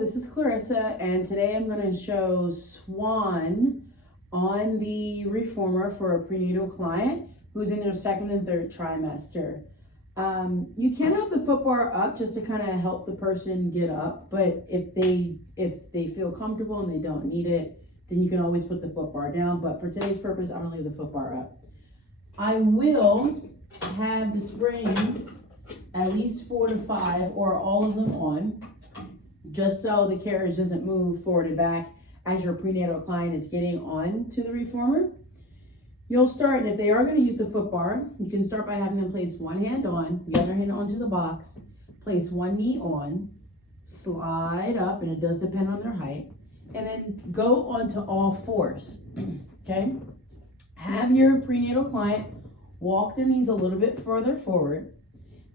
this is Clarissa, and today I'm going to show Swan on the reformer for a prenatal client who's in their second and third trimester. You can have the foot bar up just to kind of help the person get up, but if they feel comfortable and they don't need it, then you can always put the foot bar down. But for today's purpose, I'm going to leave the foot bar up. I will have the springs at least 4 to 5 or all of them on, just so the carriage doesn't move forward and back as your prenatal client is getting on to the reformer. You'll start, and if they are going to use the foot bar, you can start by having them place one hand on, the other hand onto the box, place one knee on, slide up, and it does depend on their height, and then go onto all fours, okay? Have your prenatal client walk their knees a little bit further forward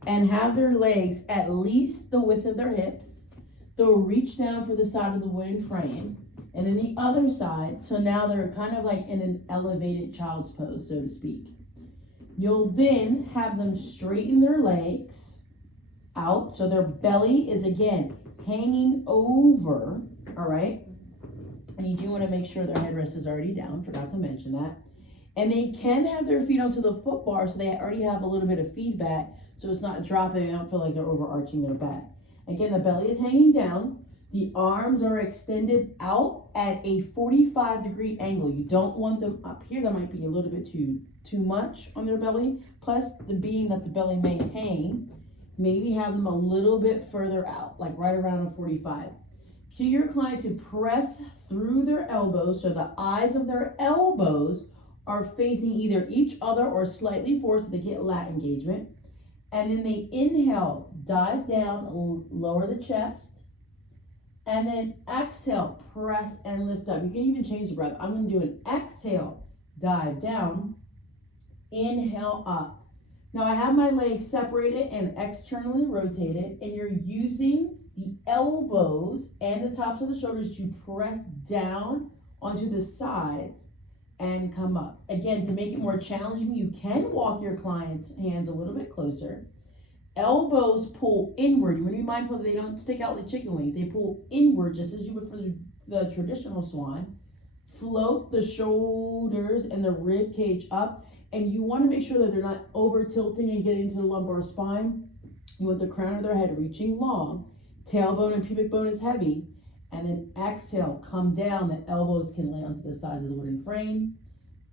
and have their legs at least the width of their hips. They'll reach down for the side of the wooden frame, and then the other side, so now they're kind of like in an elevated child's pose, so to speak. You'll then have them straighten their legs out, so their belly is again hanging over, all right? And you do want to make sure their headrest is already down, forgot to mention that. And they can have their feet onto the foot bar, so they already have a little bit of feedback, so it's not dropping. I don't feel like they're overarching their back. Again, the belly is hanging down. The arms are extended out at a 45-degree angle. You don't want them up here. That might be a little bit too much on their belly. Plus, being that the belly may hang, maybe have them a little bit further out, like right around a 45. Cue your client to press through their elbows, so the eyes of their elbows are facing either each other or slightly forward, so they get lat engagement. And then they inhale, dive down, lower the chest. And then exhale, press and lift up. You can even change the breath. I'm going to do an exhale, dive down, inhale up. Now I have my legs separated and externally rotated, and you're using the elbows and the tops of the shoulders to press down onto the sides and come up. Again, to make it more challenging, you can walk your client's hands a little bit closer. Elbows pull inward. You want to be mindful that they don't stick out like chicken wings. They pull inward just as you would for the traditional swan. Float the shoulders and the rib cage up, and you want to make sure that they're not over tilting and getting into the lumbar spine. You want the crown of their head reaching long. Tailbone and pubic bone is heavy. And then exhale, come down. The elbows can lay onto the sides of the wooden frame.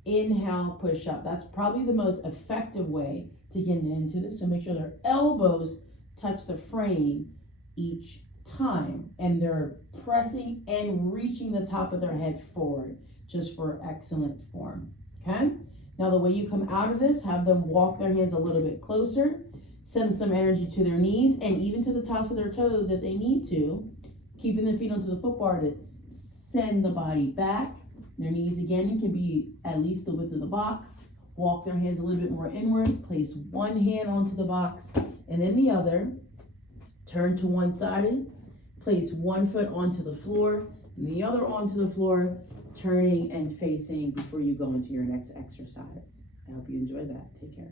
Inhale, push up. That's probably the most effective way to get into this. So make sure their elbows touch the frame each time. And they're pressing and reaching the top of their head forward, just for excellent form. Okay? Now the way you come out of this, have them walk their hands a little bit closer. Send some energy to their knees and even to the tops of their toes if they need to. Keeping the feet onto the foot bar to send the body back. Their knees again can be at least the width of the box. Walk their hands a little bit more inward. Place one hand onto the box and then the other. Turn to one-sided. Place one foot onto the floor and the other onto the floor, turning and facing before you go into your next exercise. I hope you enjoy that. Take care.